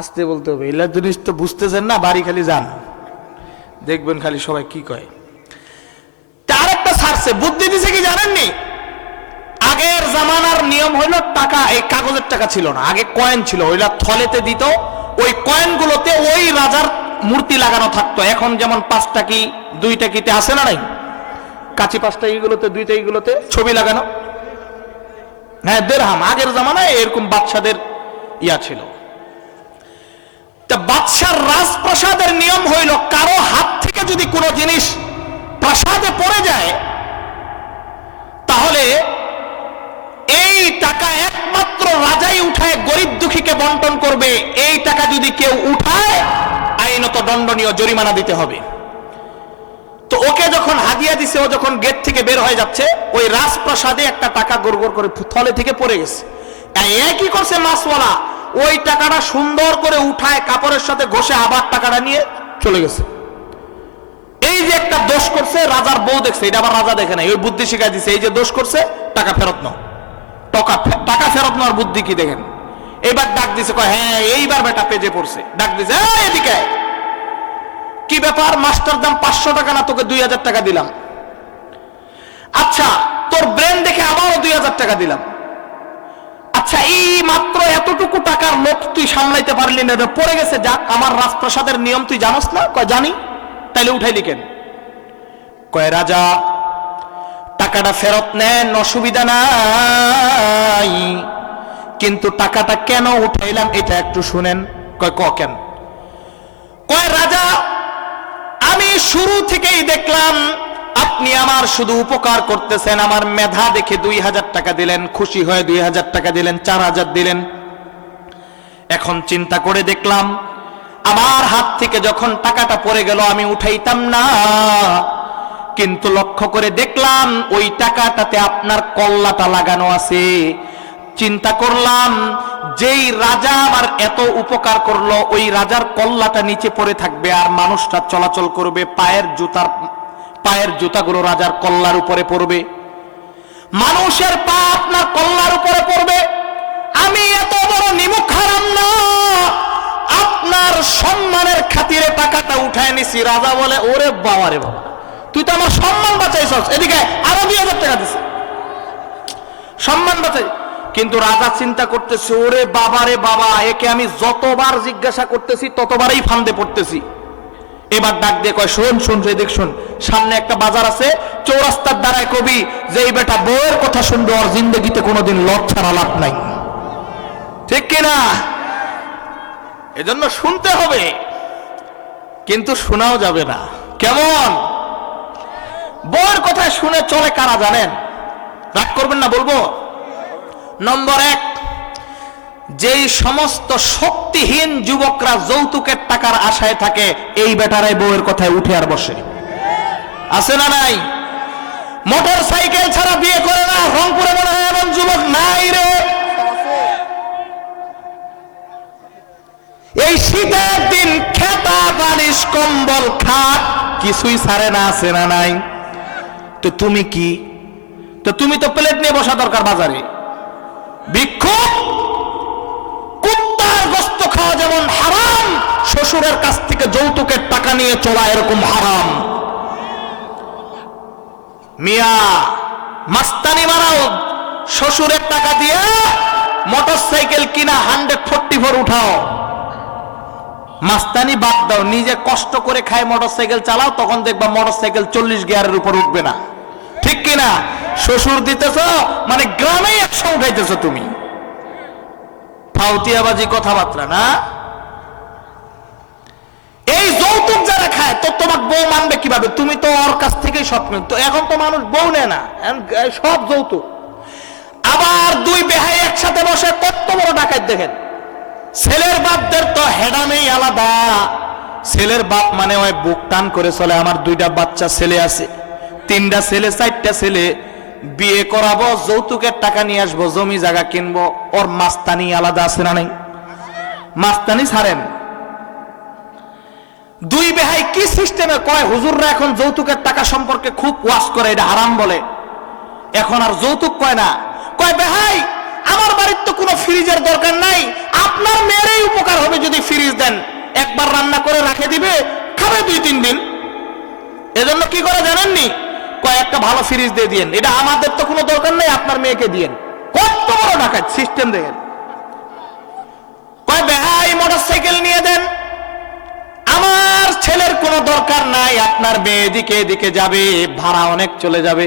আসতে বলতে হবে, এলা জিনিস তো বুঝতেছেন না, বাড়ি খালি যান। দেখবেন খালি সবাই কি কয়। তার একটা ছাড়ছে, বুদ্ধি দিছে কি জানেননি? আগের জামানার নিয়ম হইল টাকা, এই কাগজের টাকা ছিল না, আগে কয়েন ছিল, ওইটা থলেতে দিত, ওই কয়েনগুলোতে ওই রাজার মূর্তি লাগানো থাকতো। এখন যেমন 5 টাকি 2 টাকিতে আছে না নাই, কাঁচি 5 টাকিগুলোতে 2 টাকিগুলোতে ছবি লাগানো, হ্যাঁ দেড়হাম। আগের জামানায় এরকম বাদশাদের ইয়া ছিল। তা বাদশার রাজপ্রাসাদের নিয়ম হইল কারো হাত থেকে যদি কোনো জিনিস প্রাসাদে পড়ে যায় তাহলে এই টাকা একমাত্র রাজাই উঠায় গরিব দুঃখীকে বন্টন করবে। এই টাকা যদি কেউ উঠায় আইনত দণ্ডনীয়, জরিমানা দিতে হবে। তো ওকে যখন হাদিয়া দিছে, ও যখন গেট থেকে বের হয়ে যাচ্ছে, ওই রাজপ্রাসাদে একটা টাকা গড়গড় করে থলে থেকে পড়ে গেছে। একই করছে মাছওয়ালা, ওই টাকাটা সুন্দর করে উঠায় কাপড়ের সাথে ঘষে আবার টাকাটা নিয়ে চলে গেছে। এই যে একটা দোষ করছে, রাজার বউ দেখছে, এটা আবার রাজা দেখে নাই, ওই বুদ্ধি শিখাই দিছে, এই যে দোষ করছে টাকা ফেরত নাও। টাকা ফেরত নেওয়ার বুদ্ধি কি দেখেন। এবার ডাক দিছে, কয় হ্যাঁ এইবার বেটা পেজে পড়ছে। ডাক দিছে, এদিকে কি ব্যাপার, মাস্টার দাম 500 টাকা না, তোকে 2000 টাকা দিলাম। আচ্ছা তোর ব্রেন দেখে আবারও 2000 টাকা দিলাম। আচ্ছা এই মাত্র এতটুকু টাকার লোক তুই সামলাইতে পারলি না, পড়ে গেছে, যাক আমার রাজপ্রাসাদের নিয়ম তুই জানোস না? কয় জানি। তাইলে উঠাইলি কেন? কয় রাজা টাকাটা ফেরত নেন, অসুবিধা নাই, কিন্তু টাকাটা কেন উঠাইলাম এটা একটু শুনেন। কয় কেন? কয় রাজা আমি শুরু থেকেই দেখলাম আপনি আমার শুধু উপকার করতেছেন, আমার মেধা দেখে 2000 টাকা দিলেন, খুশি হয়ে 2000 টাকা দিলেন, 4000 দিলেন। এখন চিন্তা করে দেখলাম আমার হাত থেকে যখন টাকাটা পড়ে গেল আমি উঠাইতাম না, কিন্তু লক্ষ্য করে দেখলাম ওই টাকাটাতে আপনার কল্লাটা লাগানো আছে। চিন্তা করলাম যেই রাজা আমার এত উপকার করলো, ওই রাজার কল্লাটা নিচে পড়ে থাকবে আর মানুষটা চলাচল করবে, পায়ের জুতাগুলো রাজার কল্লার উপরে পড়বে, মানুষের পা আপনার কল্লার উপরে পড়বে। আমি এত বড় নিমুখ হারাম না, আপনার সম্মানের খাতিরে টাকাটা উঠায় নিছি। রাজা বলে ওরে বাবা রে বাবা, তুই তো আমার সম্মান বাঁচাইছস। এদিকে আরো 2000 টাকা দিছে, সম্মান বাঁচাই। কিন্তু রাজা চিন্তা করতেছে ওরে বাবা রে বাবা, একে আমি যতবার জিজ্ঞাসা করতেছি ততবারই ফান্দে পড়তেছি। এবার ডাক দিয়ে কয় শোন এদিক শোন, সামনে একটা বাজার আছে, চৌরাস্তার দ্বারায় কবি যে এই বেটা বউয়ের কথা শুনবে ওর জিন্দগিতে কোনোদিন লজ ছাড়া লাভ নাই, ঠিক কিনা? এজন্য শুনতে হবে, কিন্তু শোনাও যাবে না। কেমন বউয়ের কথা শুনে চলে কারা জানেন? রাগ করবেন না বলবো। নম্বর 1, যেই সমস্ত শক্তিহীন যুবকরা যৌতুকের টাকার আশায় থাকে, এই বেটারাই বউয়ের কথায় উঠে আর বসে। আছে না নাই? মোটর সাইকেল ছাড়া বিয়ে করে না, রংপুরে মনে হয় এমন যুবক নাই রে। এই শীতের দিন খেতা বালিশ কম্বল খাট কিছুই ছাড়ে না, আছে না নাই? তো তুমি কি? তো তুমি তো প্লেট নিয়ে বসা দরকার বাজারে। ভিক্ষুক কুত্তার গোশত খাওয়া যেমন হারাম, শ্বশুরের কাছ থেকে যৌতুকের টাকা নিয়ে চলা এরকম হারাম। মিয়া মাস্তানি মারাও, শ্বশুরের টাকা দিয়ে মোটর সাইকেল কিনা 144 উঠাও। মাস্তানি বাদ দাও, নিজে কষ্ট করে খায় মোটর সাইকেল চালাও, তখন দেখবা মোটর সাইকেল 40 গিয়ারের উপর উঠবে না, ঠিক কিনা? শ্বশুর দিতেছ মানে গ্রামে 100 উঠাইতেছ তুমি। ফাউতিয়াবাজি কথাবার্তা না। এই যৌতুক যারা খায় তো তোমার বউ মানবে কিভাবে? তুমি তো ওর কাছ থেকেই সব তো, এখন তো মানুষ বউ নেয় না, সব যৌতুক। আবার 2 বেহাই একসাথে বসে কত বড় ডাকাত দেখেন। ছেলের বাপদের তো হেডামেই আলাদা। ছেলের বাপ মানে ওই বুক টান করে চলে, আমার 2টা বাচ্চা ছেলে আছে, 3টা ছেলে 4টা ছেলে, বিয়ে করাবো, যৌতুকের টাকা নিয়ে আসবো, জমি জায়গা কিনবো, ওর মাস্তানি আলাদা আছে না নাই? মাস্তানি ছাড়েন। 2 বেহাই কি সিস্টেমে কয়, হুজুররা এখন যৌতুকের টাকা সম্পর্কে খুব ওয়াজ করে, এটা হারাম বলে। এখন আর যৌতুক কয় না, কয় বেহাই আমার বাড়ির তো কোনো ফ্রিজের দরকার নাই, আপনার মেয়েরই উপকার হবে যদি ফ্রিজ দেন, একবার রান্না করে রাখে দিবে, খাবে 2-3 দিন। এজন্য কি করে জানেননি? কয়েকটা ভালো ফ্রিজ দিয়ে দিয়েন, এটা আমাদের তো কোনো দরকার নেই, আপনার মেয়েকে দিয়েন। কত বড় ডাকাত সিস্টেম দেখেন। কয় ভাই মোটরসাইকেল নিয়ে দেন, আমার ছেলের কোনো দরকার নাই, আপনার মেয়ে এদিকে এদিকে যাবে, ভাড়া অনেক চলে যাবে।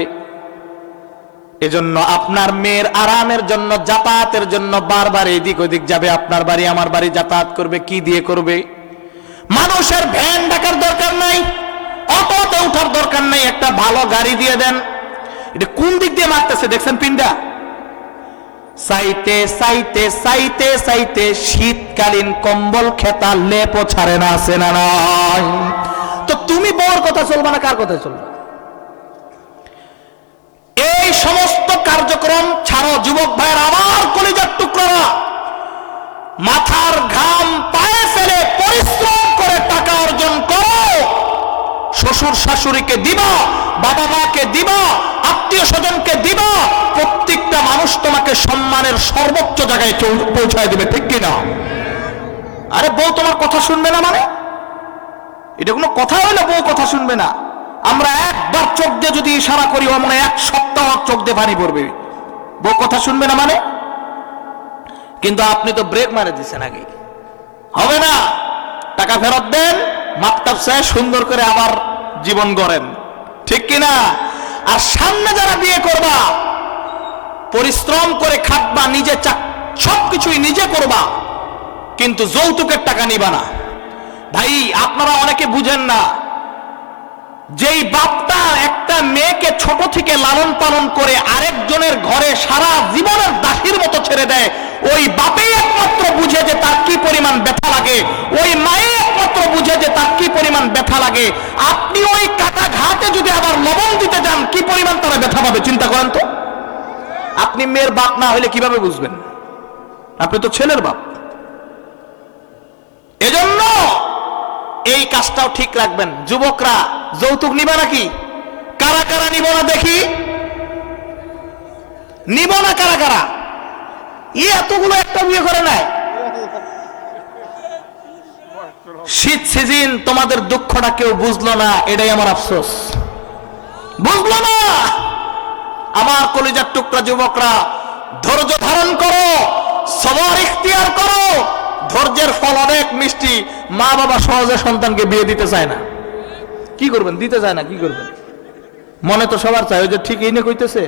এজন্য আপনার মেয়ের আরামের জন্য, যাতায়াতের জন্য বারবার এদিক ওদিক যাবে, আপনার বাড়ি আমার বাড়ি যাতায়াত করবে, কি দিয়ে করবে? মানুষের ভ্যান ডাকার দরকার নাই, অটোতে উঠার দরকার নাই, একটা ভালো গাড়ি দিয়ে দেন। এটা কোন দিক দিয়ে মারতেছে দেখছেন পিন্ডা? চাইতে চাইতে চাইতে চাইতে শীতকালীন কম্বল খেতা লেপো ছাড়ে না, আছে না নাই? তো তুমি বউর কথা চলবে না, কার কথা চলবে? এই সমস্ত কার্যক্রম ছাড়ো যুবক ভাইয়ের, আমার কলিজার টুকরা, মাথার ঘাম পায়ে ফেলে পরিশ্রম করে টাকা অর্জন করো, শ্বশুর শাশুড়িকে দিবা, বাবা মাকে দিবা, আত্মীয় স্বজনকে দিবা, প্রত্যেকটা মানুষ তোমাকে সম্মানের সর্বোচ্চ জায়গায় পৌঁছায় দিবে, ঠিক কিনা? আরে বউ তোমার কথা শুনবে না মানে? এটা কোনো কথা হইলো বউ কথা শুনবে না? আমরা একবার চোখ দিয়ে যদি ইশারা করি, মানে এক সপ্তাহ চোখ দিয়ে পানি পড়বে, বউ কথা শুনবে না মানে? কিন্তু আপনি তো ব্রেক মারে দিচ্ছেন আগে, হবে না। টাকা ফেরত দেন, মাপটাপ চায় সুন্দর করে আবার জীবন গড়েন, ঠিক কিনা? আর সামনে যারা বিয়ে করবা, পরিশ্রম করে খাটবা, নিজে সবকিছুই নিজে করবা, কিন্তু যৌতুকের টাকা নিবা না। ভাই আপনারা অনেকে বুঝেন না, যেই বাপটা একটা মেয়েকে ছোট থেকে লালন পালন করে আরেকজনের ঘরে সারা জীবনের দাসীর মতো ছেড়ে দেয়, ওই বাপেই একমাত্র বুঝে যে তার কি পরিমাণ ব্যথা লাগে, ওই মায়ে একমাত্র বুঝে যে তার কি পরিমাণ ব্যথা লাগে। আপনি ওই কাটা ঘাটে যদি আবার লবণ দিতে যান, কি পরিমাণ তারা ব্যথা পাবে চিন্তা করেন তো। আপনি মেয়ের বাপ না হলে কিভাবে বুঝবেন? আপনি তো ছেলের বাপ। এজন্য এই কাজটাও ঠিক রাখবেন। যুবকরা যৌতুক নিবা নাকি? কারা কারা নিব না দেখি, নিব না কারা কারা? এতগুলো একটা বিয়ে করে নাই। শীত সিজন, তোমাদের দুঃখটা কেউ বুঝলো না, এটাই আমার আফসোস। বুঝলো না আমার কলিজার টুকরা যুবকরা, ধৈর্য ধারণ করো, সবর ইখতিয়ার করো। ধৈর্যের ফল অনেক মিষ্টি। মা বাবা সহজে সন্তানকে বিয়ে দিতে চায় না, কি করবেন? দিতে চায় না, কি করবেন? মনে তো সবার চায়, ওই যে ঠিক এই নিয়ে কইতেছে।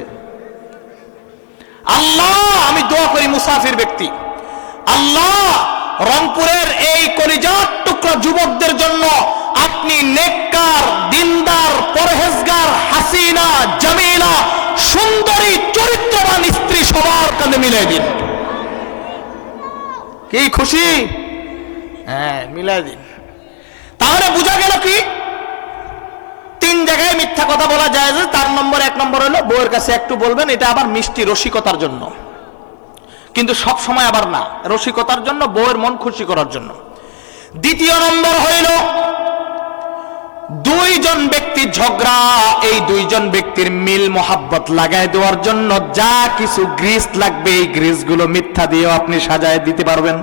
আল্লাহ, আমি দোয়া করি মুসাফির ব্যক্তি, আল্লাহ রংপুরের এই কলিজার টুকরা যুবকদের জন্য আপনি নেককার, দিনদার, পরহেজগার, হাসিনা, জামিলা, সুন্দরী, চরিত্রবান স্ত্রী সবার কাঁধে মিলাই দিন। কি খুশি? হ্যাঁ, মিলাই দিন। তাহলে বোঝা গেল কি, তিন জায়গায় মিথ্যা কথা বলা যায়। তার নম্বর, এক নম্বর হলো বউয়ের কাছে একটু বলবেন, এটা আবার মিষ্টি রসিকতার জন্য, কিন্তু সব সময় আবার না, রসিকতার জন্য, বউয়ের মন খুশি করার জন্য। দ্বিতীয় নম্বর হইল দুইজন ব্যক্তির ঝগড়া, এই দুইজন ব্যক্তির মিল মোহাব্বত লাগাই দেওয়ার জন্য যা কিছু গ্রিস লাগবে, এই গ্রিসগুলো মিথ্যা দিয়েও আপনি সাজায় দিতে পারবেন।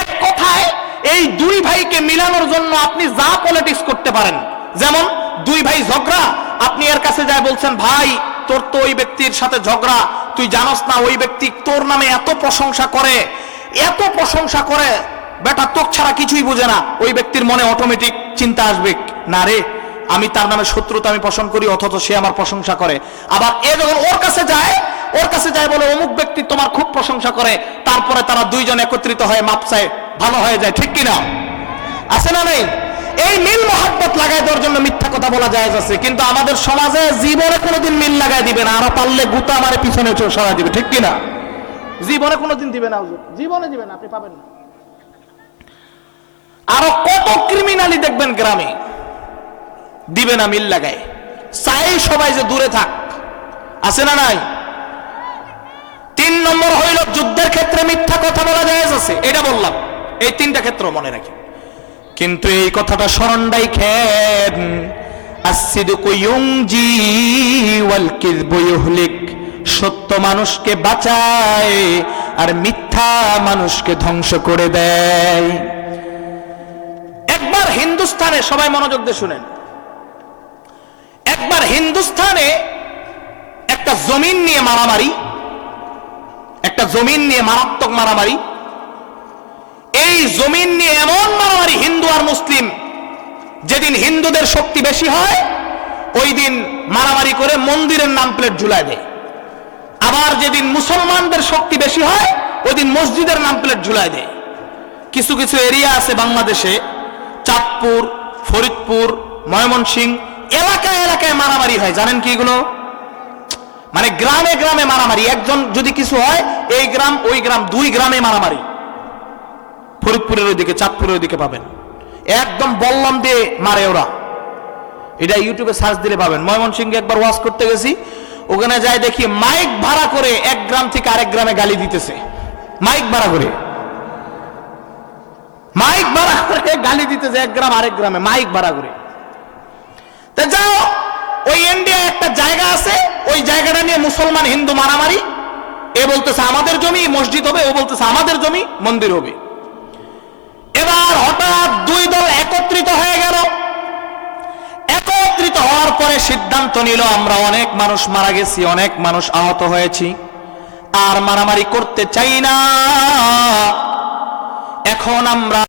এক কথায় এই দুই ভাইকে মিলানোর জন্য আপনি যা পলিটিক্স করতে পারেন। যেমন দুই ভাই ঝগড়া, আপনি এর কাছে যায় বলছেন, ভাই তোর তো ওই ব্যক্তির সাথে ঝগড়া, তুই জানোস না ওই ব্যক্তি তোর নামে এত প্রশংসা করে, এত প্রশংসা করে, বেটা তোর ছাড়া কিছুই বোঝে না। ওই ব্যক্তির মনে অটোমেটিক চিন্তা আসবে, না রে আমি তার নামে শত্রুতা আমি পোষণ করি, অথচ সে আমার প্রশংসা করে। আবার এ যখন ওর কাছে যায় বলে অমুক ব্যক্তি তোমার খুব প্রশংসা করে, তারপরে তারা দুইজন একত্রিত হয়ে মাপ চায়, ভালো হয়ে যায়, ঠিক কিনা? আছে না নেই? এই মিল মোহাব্বত লাগাই দেওয়ার জন্য মিথ্যা কথা বলা যায় আছে, কিন্তু আমাদের সমাজে জীবনে কোনোদিন মিল লাগাই দিবে না, আর পারলে গুতা আমার পিছনে সরাই দিবে, ঠিক কিনা? জীবনে কোনোদিন দিবে না, জীবনে দিবে না, আপনি পাবেন না। আরো কত ক্রিমিনালি দেখবেন গ্রামে দিবে না মিল লাগায়, চাই সবাই যে দূরে থাক, আছে না নাই? তিন নম্বর হইল যুদ্ধের ক্ষেত্রে মিথ্যা কথা বলা যায় আছে, এটা বললাম, এই তিনটা ক্ষেত্র মনে রাখি। কিন্তু এই কথাটা স্মরণ রাখেন, আসসিদকু ইউনজি ওয়াল কিযবু ইহলিক, সত্য মানুষকে বাঁচায় আর মিথ্যা মানুষকে ধ্বংস করে দেয়। একবার হিন্দুস্তানে, সবাই মনোযোগ দিয়ে শুনেন, একবার হিন্দুস্তানে একটা জমিন নিয়ে মারামারি, একটা জমিন নিয়ে মারাত্মক মারামারি। এই জমিন নিয়ে এমন মারামারি হিন্দু আর মুসলিম, যেদিন হিন্দুদের শক্তি বেশি হয় ওই দিন মারামারি করে মন্দিরের নাম প্লেট ঝুলায় দেয়, আবার যেদিন মুসলমানদের শক্তি বেশি হয় ওই দিন মসজিদের নাম প্লেট ঝুলায় দেয়। কিছু কিছু এরিয়া আছে বাংলাদেশে, চাঁদপুর, ফরিদপুর, ময়মনসিংহ, এলাকায় এলাকায় মারামারি হয়। জানেন কি এগুলো? মানে গ্রামে গ্রামে মারামারি, একজন যদি কিছু হয় এই গ্রাম ওই গ্রাম, দুই গ্রামে মারামারি। ফরিদপুরের ওইদিকে, চাঁদপুরের ওইদিকে পাবেন, একদম বল্লম দিয়ে মারে ওরা। এটা ইউটিউবে সার্চ দিলে পাবেন। ময়মনসিংহে একবার ওয়াজ করতে গেছি, ওখানে যাই দেখি মাইক ভাড়া করে এক গ্রাম থেকে আরেক গ্রামে গালি দিতেছে। মাইক ভাড়া করে, মাইক ভাড়া করে গালি দিতেছে এক গ্রাম আরেক গ্রামে, মাইক ভাড়া করে। তা যাও, ওই ইন্ডিয়া একটা জায়গা আছে, ওই জায়গাটা নিয়ে মুসলমান হিন্দু মারামারি। এ বলতেছে আমাদের জমি মসজিদ হবে, ও বলতেছে আমাদের জমি মন্দির হবে। এবার হঠাৎ দুই দল একত্রিত হয়ে গেল। একত্রিত হওয়ার পরে সিদ্ধান্ত নিল আমরা অনেক মানুষ মারা গেছি, অনেক মানুষ আহত হয়েছি, আর মারামারি করতে চাই না। এখন আমরা